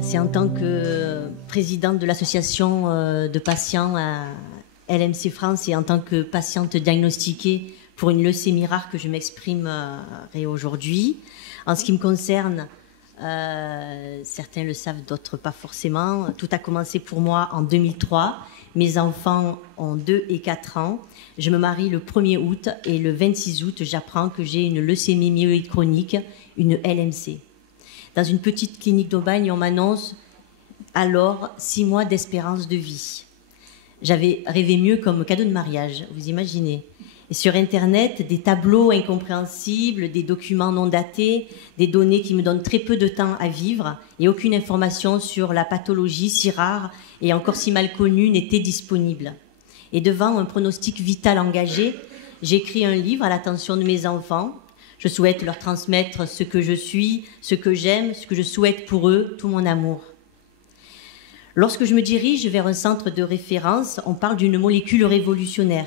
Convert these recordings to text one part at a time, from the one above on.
C'est en tant que présidente de l'association de patients à LMC France et en tant que patiente diagnostiquée pour une leucémie rare que je m'exprimerai aujourd'hui. En ce qui me concerne, certains le savent, d'autres pas forcément. Tout a commencé pour moi en 2003. Mes enfants ont 2 et 4 ans. Je me marie le 1er août et le 26 août, j'apprends que j'ai une leucémie myéloïde chronique, une LMC. Dans une petite clinique d'Aubagne, on m'annonce alors 6 mois d'espérance de vie. J'avais rêvé mieux comme cadeau de mariage, vous imaginez. Et sur Internet, des tableaux incompréhensibles, des documents non datés, des données qui me donnent très peu de temps à vivre et aucune information sur la pathologie si rare et encore si mal connue n'était disponible. Et devant un pronostic vital engagé, j'ai écrit un livre à l'attention de mes enfants. Je souhaite leur transmettre ce que je suis, ce que j'aime, ce que je souhaite pour eux, tout mon amour. Lorsque je me dirige vers un centre de référence, on parle d'une molécule révolutionnaire.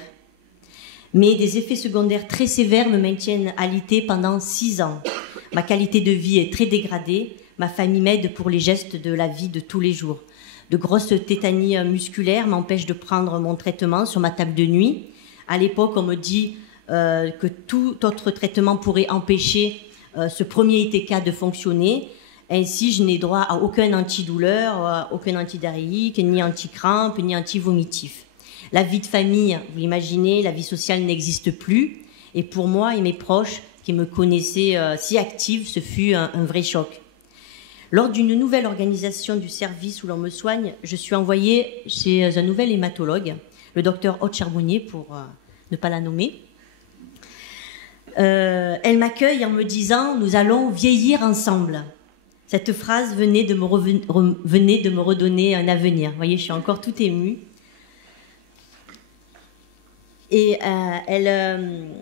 Mais des effets secondaires très sévères me maintiennent alitée pendant 6 ans. Ma qualité de vie est très dégradée. Ma famille m'aide pour les gestes de la vie de tous les jours. De grosses tétanies musculaires m'empêchent de prendre mon traitement sur ma table de nuit. À l'époque, on me dit que tout autre traitement pourrait empêcher ce premier ITK de fonctionner. Ainsi, je n'ai droit à aucun antidouleur, aucun antidiarrhéique, ni anti-crampe, ni anti-vomitif. La vie de famille, vous l'imaginez, la vie sociale n'existe plus. Et pour moi et mes proches qui me connaissaient si active, ce fut un vrai choc. Lors d'une nouvelle organisation du service où l'on me soigne, je suis envoyée chez un nouvel hématologue, le docteur Aude Charbonnier, pour ne pas la nommer. Elle m'accueille en me disant « Nous allons vieillir ensemble ». Cette phrase venait de me redonner un avenir. Vous voyez, je suis encore tout émue. Et elle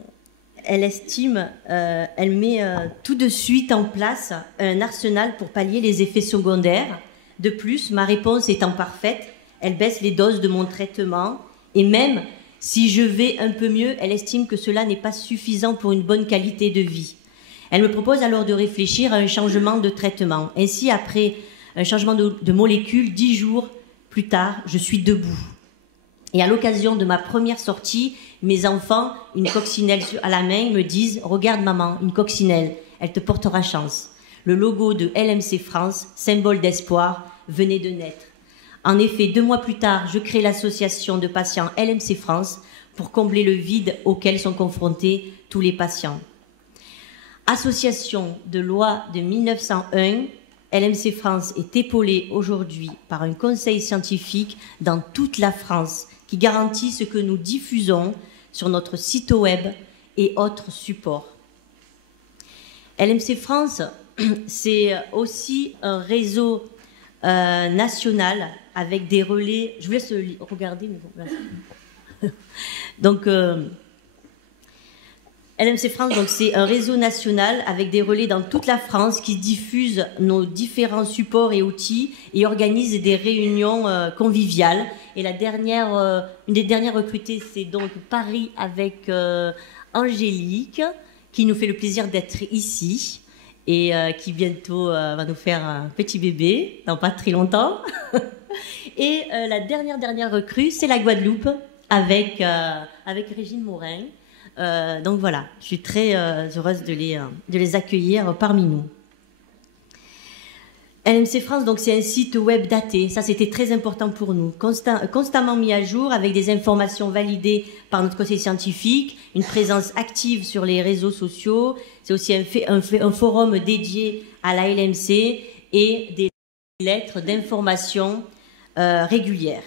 estime, elle met tout de suite en place un arsenal pour pallier les effets secondaires. De plus, ma réponse étant parfaite, elle baisse les doses de mon traitement. Et même si je vais un peu mieux, elle estime que cela n'est pas suffisant pour une bonne qualité de vie. Elle me propose alors de réfléchir à un changement de traitement. Ainsi, après un changement de molécule, 10 jours plus tard, je suis debout. Et à l'occasion de ma première sortie, mes enfants, une coccinelle à la main, me disent « Regarde maman, une coccinelle, elle te portera chance ». Le logo de LMC France, symbole d'espoir, venait de naître. En effet, 2 mois plus tard, je crée l'association de patients LMC France pour combler le vide auquel sont confrontés tous les patients. Association de loi de 1901, LMC France est épaulée aujourd'hui par un conseil scientifique dans toute la France qui garantit ce que nous diffusons sur notre site web et autres supports. LMC France, c'est aussi un réseau national avec des relais. Je vous laisse regarder. Donc, LMC France, c'est un réseau national avec des relais dans toute la France qui diffusent nos différents supports et outils et organise des réunions conviviales. Et une des dernières recrutées, c'est donc Paris avec Angélique, qui nous fait le plaisir d'être ici et qui bientôt va nous faire un petit bébé, dans pas très longtemps. Et la dernière recrue, c'est la Guadeloupe avec Régine Morin. Donc voilà, je suis très heureuse de les accueillir parmi nous. LMC France, donc c'est un site web daté, ça c'était très important pour nous, constamment mis à jour avec des informations validées par notre conseil scientifique, une présence active sur les réseaux sociaux, c'est aussi un forum dédié à la LMC et des lettres d'information régulières.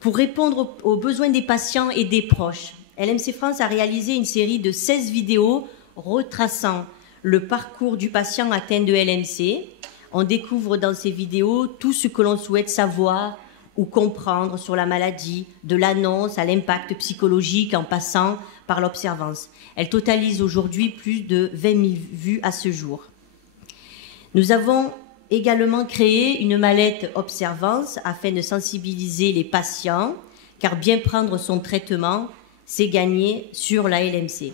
Pour répondre aux besoins des patients et des proches, LMC France a réalisé une série de 16 vidéos retraçant le parcours du patient atteint de LMC. On découvre dans ces vidéos tout ce que l'on souhaite savoir ou comprendre sur la maladie, de l'annonce à l'impact psychologique en passant par l'observance. Elle totalise aujourd'hui plus de 20 000 vues à ce jour. Nous avons également créé une mallette observance afin de sensibiliser les patients, car bien prendre son traitement, c'est gagner sur la LMC.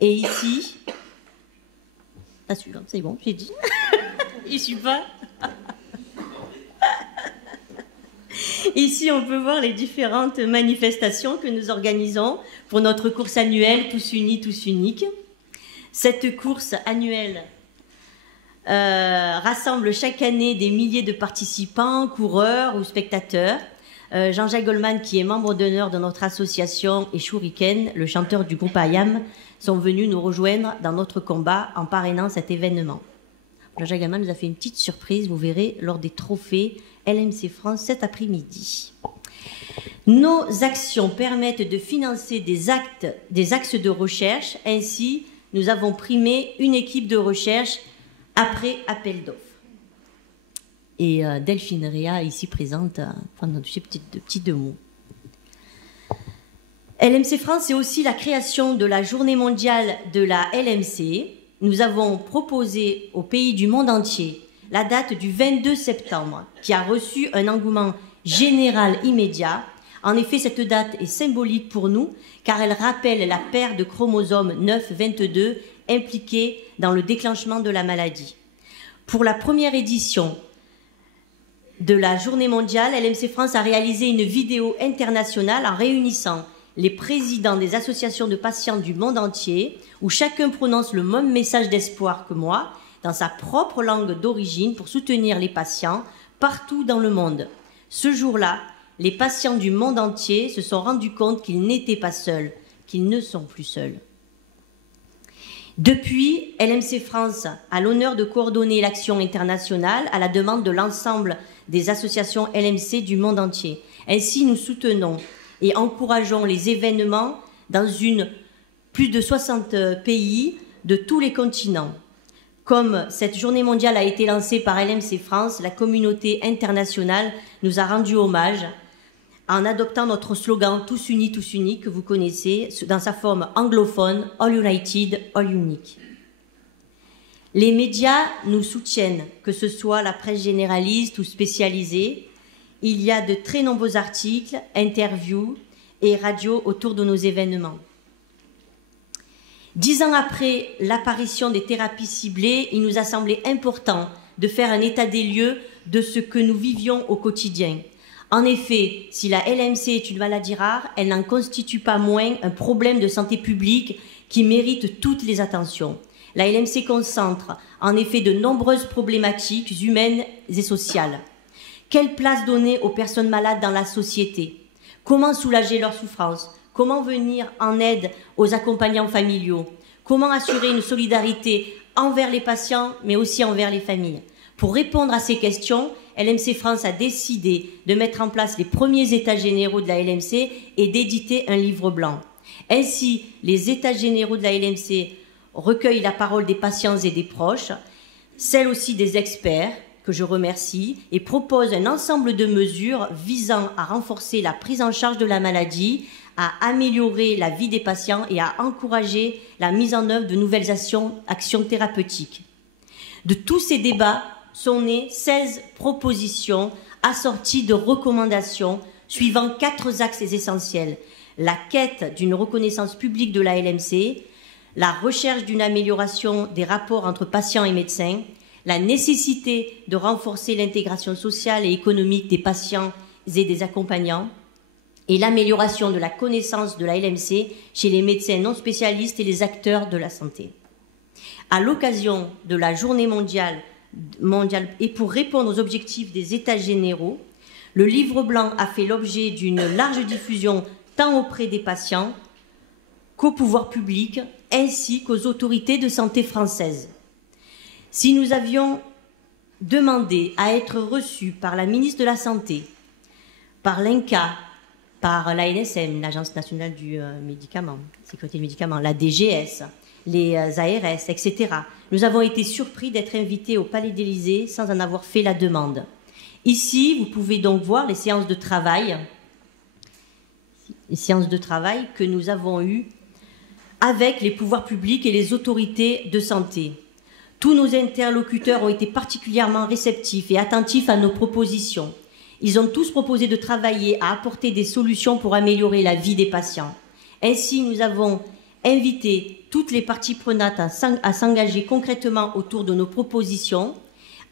Et ici, Pas sûr, c'est bon, j'ai dit. Il suit pas. Ici, on peut voir les différentes manifestations que nous organisons pour notre course annuelle Tous Unis, Tous Uniques. Cette course annuelle rassemble chaque année des milliers de participants, coureurs ou spectateurs. Jean-Jacques Goldman, qui est membre d'honneur de notre association, et Shuriken, le chanteur du groupe IAM, sont venus nous rejoindre dans notre combat en parrainant cet événement. Jean-Jacques Goldman nous a fait une petite surprise, vous verrez, lors des trophées LMC France cet après-midi. Nos actions permettent de financer des axes de recherche. Ainsi, nous avons primé une équipe de recherche après appel d'offres. Et Delphine Réa, ici présente, prendre de petits deux mots. LMC France, c'est aussi la création de la journée mondiale de la LMC. Nous avons proposé aux pays du monde entier la date du 22 septembre, qui a reçu un engouement général immédiat. En effet, cette date est symbolique pour nous, car elle rappelle la paire de chromosomes 9-22 impliquée dans le déclenchement de la maladie. Pour la première édition de la journée mondiale, LMC France a réalisé une vidéo internationale en réunissant les présidents des associations de patients du monde entier, où chacun prononce le même message d'espoir que moi, dans sa propre langue d'origine, pour soutenir les patients partout dans le monde. Ce jour-là, les patients du monde entier se sont rendus compte qu'ils n'étaient pas seuls, qu'ils ne sont plus seuls. Depuis, LMC France a l'honneur de coordonner l'action internationale à la demande de l'ensemble des associations LMC du monde entier. Ainsi, nous soutenons et encourageons les événements dans plus de 60 pays de tous les continents. Comme cette journée mondiale a été lancée par LMC France, la communauté internationale nous a rendu hommage en adoptant notre slogan « Tous unis, tous uniques » que vous connaissez, dans sa forme anglophone « All United, All Unique ». Les médias nous soutiennent, que ce soit la presse généraliste ou spécialisée. Il y a de très nombreux articles, interviews et radios autour de nos événements. 10 ans après l'apparition des thérapies ciblées, il nous a semblé important de faire un état des lieux de ce que nous vivions au quotidien. En effet, si la LMC est une maladie rare, elle n'en constitue pas moins un problème de santé publique qui mérite toutes les attentions. La LMC concentre en effet de nombreuses problématiques humaines et sociales. Quelle place donner aux personnes malades dans la société? Comment soulager leurs souffrances? Comment venir en aide aux accompagnants familiaux? Comment assurer une solidarité envers les patients, mais aussi envers les familles? Pour répondre à ces questions, LMC France a décidé de mettre en place les premiers états généraux de la LMC et d'éditer un livre blanc. Ainsi, les états généraux de la LMC recueillent la parole des patients et des proches, celle aussi des experts, que je remercie, et proposent un ensemble de mesures visant à renforcer la prise en charge de la maladie, à améliorer la vie des patients et à encourager la mise en œuvre de nouvelles actions thérapeutiques. De tous ces débats sont nées 16 propositions assorties de recommandations suivant 4 axes essentiels. La quête d'une reconnaissance publique de la LMC, la recherche d'une amélioration des rapports entre patients et médecins, la nécessité de renforcer l'intégration sociale et économique des patients et des accompagnants, et l'amélioration de la connaissance de la LMC chez les médecins non spécialistes et les acteurs de la santé. À l'occasion de la journée mondiale et pour répondre aux objectifs des États généraux, le livre blanc a fait l'objet d'une large diffusion tant auprès des patients qu'aux pouvoirs publics ainsi qu'aux autorités de santé françaises. Si nous avions demandé à être reçus par la ministre de la Santé, par l'INCa, par l'ANSM, l'Agence nationale du médicament, sécurité du médicament, la DGS, les ARS, etc. Nous avons été surpris d'être invités au Palais d'Élysée sans en avoir fait la demande. Ici, vous pouvez donc voir les séances de travail que nous avons eues avec les pouvoirs publics et les autorités de santé. Tous nos interlocuteurs ont été particulièrement réceptifs et attentifs à nos propositions. Ils ont tous proposé de travailler à apporter des solutions pour améliorer la vie des patients. Ainsi, nous avons inviter toutes les parties prenantes à s'engager concrètement autour de nos propositions.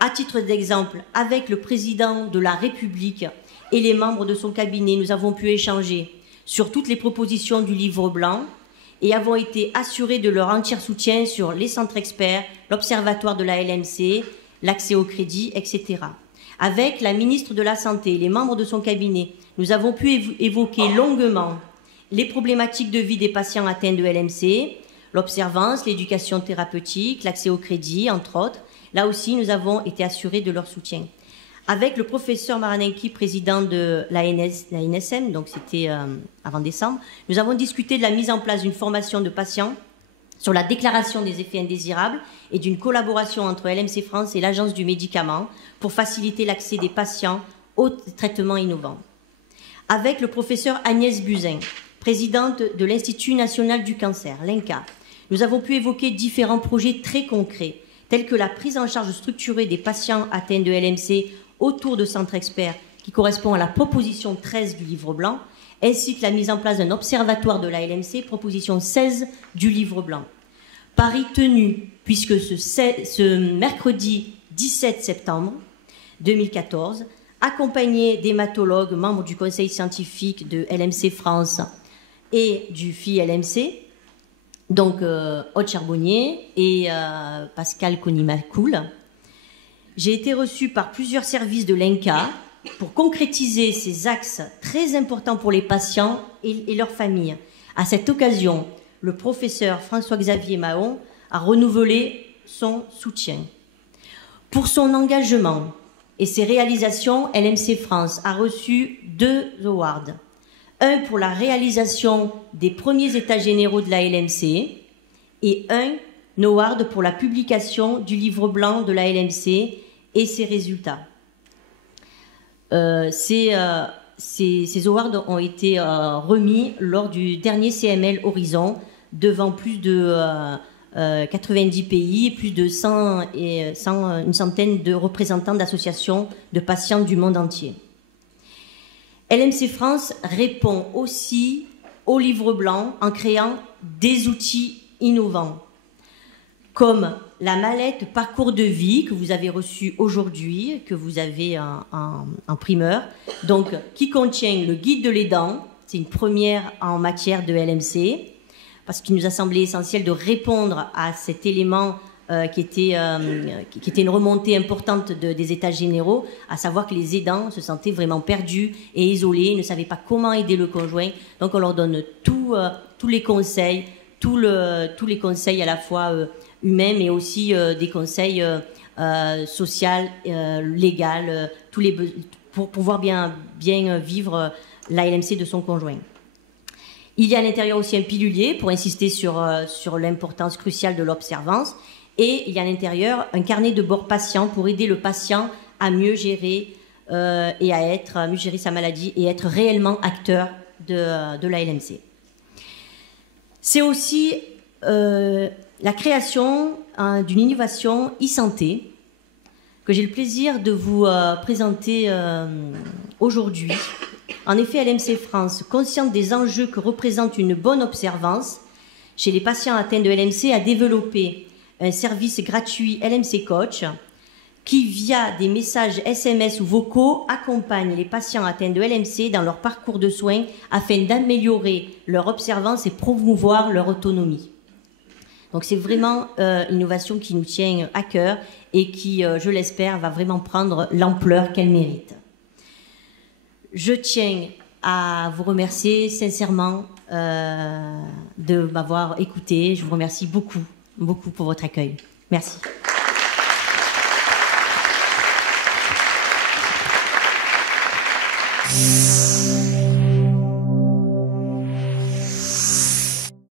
À titre d'exemple, avec le président de la République et les membres de son cabinet, nous avons pu échanger sur toutes les propositions du livre blanc et avons été assurés de leur entier soutien sur les centres experts, l'observatoire de la LMC, l'accès au crédit, etc. Avec la ministre de la Santé et les membres de son cabinet, nous avons pu évoquer longuement les problématiques de vie des patients atteints de LMC, l'observance, l'éducation thérapeutique, l'accès au crédit, entre autres. Là aussi, nous avons été assurés de leur soutien. Avec le professeur Maranenki, président de la NSM, donc c'était avant décembre, nous avons discuté de la mise en place d'une formation de patients sur la déclaration des effets indésirables et d'une collaboration entre LMC France et l'Agence du médicament pour faciliter l'accès des patients aux traitements innovants. Avec le professeur Agnès Buzyn, présidente de l'Institut national du cancer, l'INCa, nous avons pu évoquer différents projets très concrets, tels que la prise en charge structurée des patients atteints de LMC autour de centres experts, qui correspond à la proposition 13 du livre blanc, ainsi que la mise en place d'un observatoire de la LMC, proposition 16 du livre blanc. Pari tenu, puisque ce mercredi 17 septembre 2014, accompagné d'hématologues, membres du conseil scientifique de LMC France et du FI-LMC, donc Aude Charbonnier et Pascal Conimacoul. J'ai été reçue par plusieurs services de l'INCa pour concrétiser ces axes très importants pour les patients et leurs familles. À cette occasion, le professeur François-Xavier Mahon a renouvelé son soutien. Pour son engagement et ses réalisations, LMC France a reçu 2 awards. Un pour la réalisation des premiers états généraux de la LMC et un award pour la publication du livre blanc de la LMC et ses résultats. Ces awards ont été remis lors du dernier CML Horizon devant plus de 90 pays, plus de une centaine de représentants d'associations de patients du monde entier. LMC France répond aussi au livre blanc en créant des outils innovants, comme la mallette parcours de vie que vous avez reçue aujourd'hui, que vous avez en primeur, donc qui contient le guide de l'aidant. C'est une première en matière de LMC, parce qu'il nous a semblé essentiel de répondre à cet élément qui était une remontée importante des états généraux, à savoir que les aidants se sentaient vraiment perdus et isolés, ne savaient pas comment aider le conjoint. Donc on leur donne tous les conseils, tous les conseils à la fois humains, mais aussi des conseils sociaux, légaux, pour pouvoir bien vivre la LMC de son conjoint. Il y a à l'intérieur aussi un pilulier pour insister sur l'importance cruciale de l'observance. Et il y a à l'intérieur un carnet de bord patient pour aider le patient à mieux gérer mieux gérer sa maladie et être réellement acteur de la LMC. C'est aussi la création d'une innovation e-santé que j'ai le plaisir de vous présenter aujourd'hui. En effet, LMC France, consciente des enjeux que représente une bonne observance chez les patients atteints de LMC, a développé un service gratuit LMC Coach qui, via des messages SMS ou vocaux, accompagne les patients atteints de LMC dans leur parcours de soins afin d'améliorer leur observance et promouvoir leur autonomie. Donc c'est vraiment une innovation qui nous tient à cœur et qui, je l'espère, va vraiment prendre l'ampleur qu'elle mérite. Je tiens à vous remercier sincèrement de m'avoir écouté. Je vous remercie beaucoup pour votre accueil. Merci.